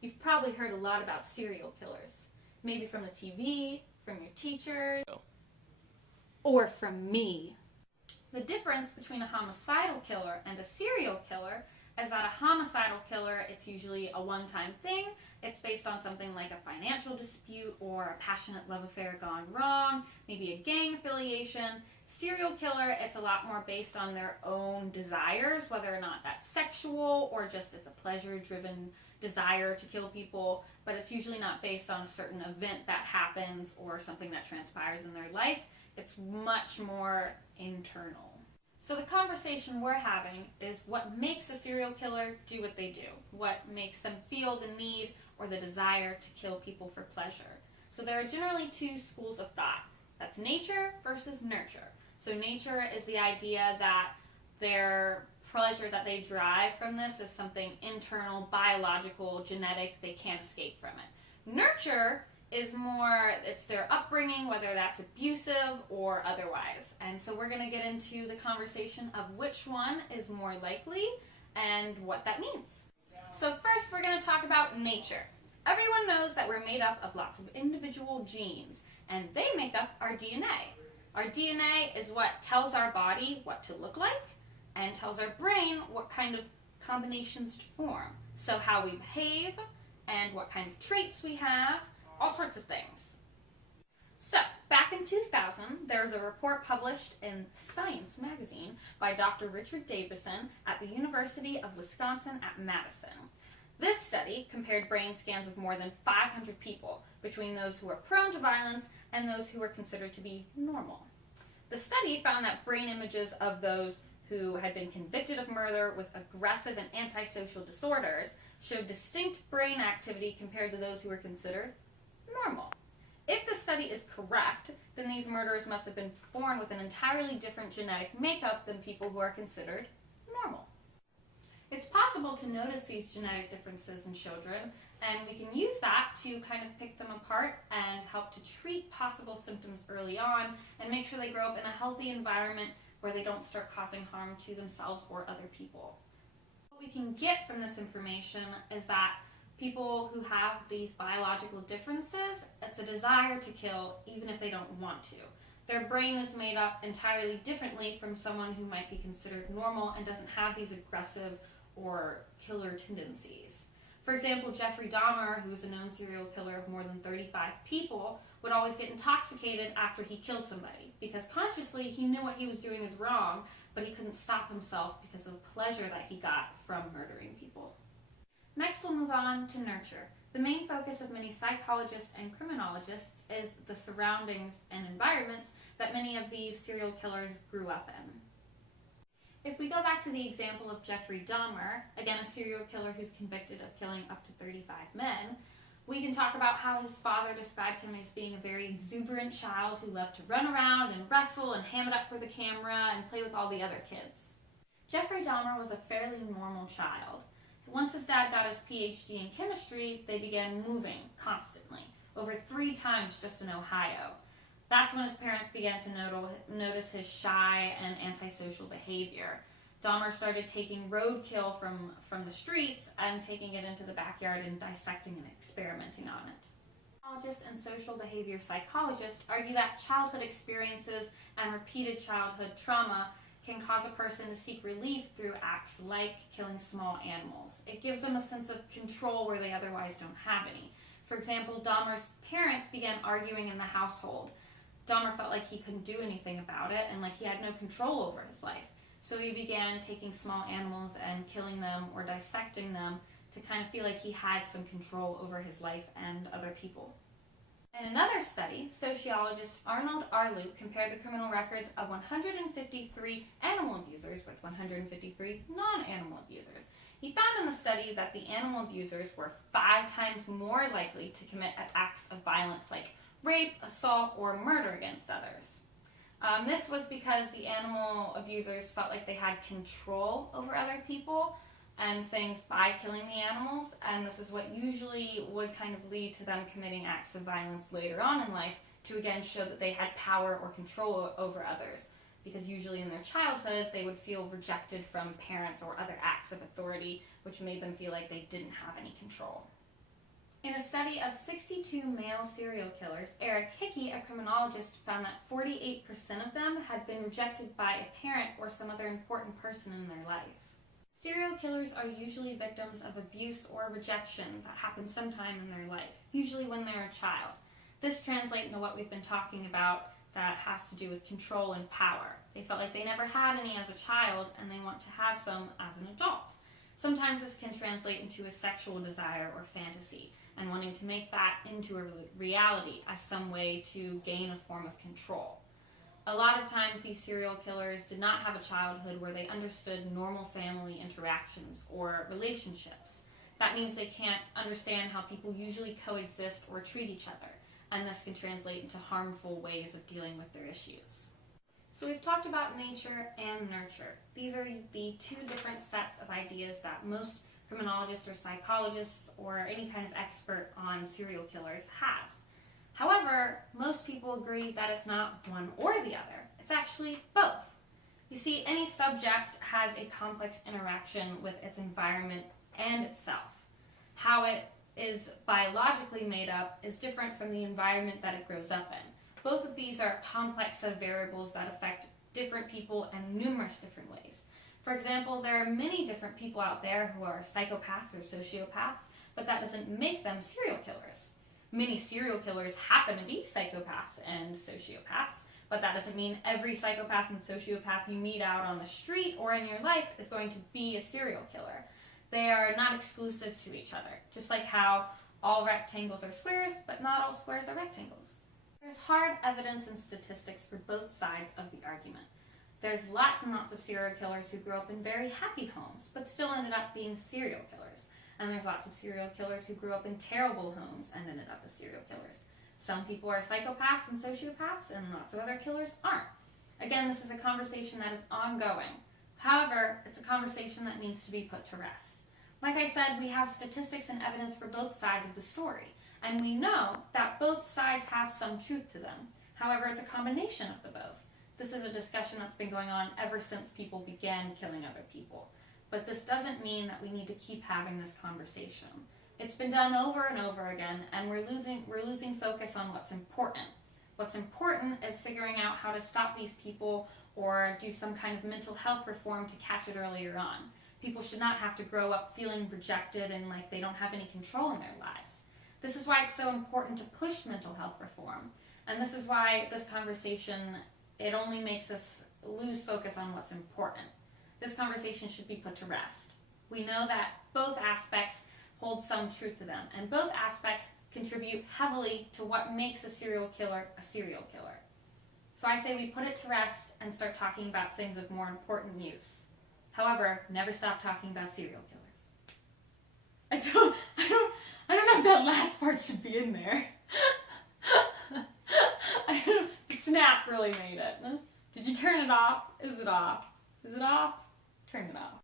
You've probably heard a lot about serial killers. Maybe from the TV, from your teachers, or from me. The difference between a homicidal killer and a serial killer is that a homicidal killer, it's usually a one-time thing. It's based on something like a financial dispute or a passionate love affair gone wrong, maybe a gang affiliation. Serial killer, it's a lot more based on their own desires, whether or not that's sexual or just it's a pleasure-driven desire to kill people, but it's usually not based on a certain event that happens or something that transpires in their life. It's much more internal. So the conversation we're having is what makes a serial killer do what they do, what makes them feel the need or the desire to kill people for pleasure. So there are generally two schools of thought. That's nature versus nurture. So nature is the idea that their pleasure that they derive from this is something internal, biological, genetic, they can't escape from it. Nurture is more, it's their upbringing, whether that's abusive or otherwise. And so we're going to get into the conversation of which one is more likely and what that means. So first we're going to talk about nature. Everyone knows that we're made up of lots of individual genes, and they make up our DNA. Our DNA is what tells our body what to look like and tells our brain what kind of combinations to form. So how we behave and what kind of traits we have, all sorts of things. So, back in 2000, there was a report published in Science magazine by Dr. Richard Davidson at the University of Wisconsin at Madison. This study compared brain scans of more than 500 people between those who were prone to violence and those who were considered to be normal. The study found that brain images of those who had been convicted of murder with aggressive and antisocial disorders showed distinct brain activity compared to those who were considered normal. If the study is correct, then these murderers must have been born with an entirely different genetic makeup than people who are considered normal. It's possible to notice these genetic differences in children, and we can use that to kind of pick them apart and help to treat possible symptoms early on and make sure they grow up in a healthy environment where they don't start causing harm to themselves or other people. What we can get from this information is that people who have these biological differences, it's a desire to kill even if they don't want to. Their brain is made up entirely differently from someone who might be considered normal and doesn't have these aggressive or killer tendencies. For example, Jeffrey Dahmer, who was a known serial killer of more than 35 people, would always get intoxicated after he killed somebody because consciously he knew what he was doing is wrong, but he couldn't stop himself because of the pleasure that he got from murdering people. Next, we'll move on to nurture. The main focus of many psychologists and criminologists is the surroundings and environments that many of these serial killers grew up in. If we go back to the example of Jeffrey Dahmer, again a serial killer who's convicted of killing up to 35 men, we can talk about how his father described him as being a very exuberant child who loved to run around and wrestle and ham it up for the camera and play with all the other kids. Jeffrey Dahmer was a fairly normal child. Once his dad got his PhD in chemistry, they began moving constantly, over 3 times just in Ohio. That's when his parents began to notice his shy and antisocial behavior. Dahmer started taking roadkill from the streets and taking it into the backyard and dissecting and experimenting on it. Psychologists and social behavior psychologists argue that childhood experiences and repeated childhood trauma can cause a person to seek relief through acts like killing small animals. It gives them a sense of control where they otherwise don't have any. For example, Dahmer's parents began arguing in the household. Dahmer felt like he couldn't do anything about it and like he had no control over his life. So he began taking small animals and killing them or dissecting them to kind of feel like he had some control over his life and other people. In another study, sociologist Arnold Arluke compared the criminal records of 153 animal abusers with 153 non-animal abusers. He found in the study that the animal abusers were 5 times more likely to commit acts of violence like rape, assault, or murder against others. This was because the animal abusers felt like they had control over other people and things by killing the animals, and this is what usually would kind of lead to them committing acts of violence later on in life to again show that they had power or control over others, because usually in their childhood they would feel rejected from parents or other acts of authority, which made them feel like they didn't have any control. In a study of 62 male serial killers, Eric Hickey, a criminologist, found that 48% of them had been rejected by a parent or some other important person in their life. Serial killers are usually victims of abuse or rejection that happens sometime in their life, usually when they're a child. This translates into what we've been talking about that has to do with control and power. They felt like they never had any as a child and they want to have some as an adult. Sometimes this can translate into a sexual desire or fantasy and wanting to make that into a reality as some way to gain a form of control. A lot of times these serial killers did not have a childhood where they understood normal family interactions or relationships. That means they can't understand how people usually coexist or treat each other, and this can translate into harmful ways of dealing with their issues. So we've talked about nature and nurture. These are the two different sets of ideas that most criminologists or psychologists or any kind of expert on serial killers has. However, most people agree that it's not one or the other. It's actually both. You see, any subject has a complex interaction with its environment and itself. How it is biologically made up is different from the environment that it grows up in. Both of these are a complex set of variables that affect different people in numerous different ways. For example, there are many different people out there who are psychopaths or sociopaths, but that doesn't make them serial killers. Many serial killers happen to be psychopaths and sociopaths, but that doesn't mean every psychopath and sociopath you meet out on the street or in your life is going to be a serial killer. They are not exclusive to each other, just like how all rectangles are squares, but not all squares are rectangles. There's hard evidence and statistics for both sides of the argument. There's lots and lots of serial killers who grew up in very happy homes, but still ended up being serial killers. And there's lots of serial killers who grew up in terrible homes and ended up as serial killers. Some people are psychopaths and sociopaths, and lots of other killers aren't. Again, this is a conversation that is ongoing. However, it's a conversation that needs to be put to rest. Like I said, we have statistics and evidence for both sides of the story, and we know that both sides have some truth to them. However, it's a combination of the both. This is a discussion that's been going on ever since people began killing other people. But this doesn't mean that we need to keep having this conversation. It's been done over and over again, and we're losing focus on what's important. What's important is figuring out how to stop these people or do some kind of mental health reform to catch it earlier on. People should not have to grow up feeling rejected and like they don't have any control in their lives. This is why it's so important to push mental health reform. And this is why this conversation, it only makes us lose focus on what's important. This conversation should be put to rest. We know that both aspects hold some truth to them, and both aspects contribute heavily to what makes a serial killer a serial killer. So I say we put it to rest and start talking about things of more important use. However, never stop talking about serial killers. I don't know if that last part should be in there. The snap really made it. Did you turn it off? Is it off? Is it off? Turn it off.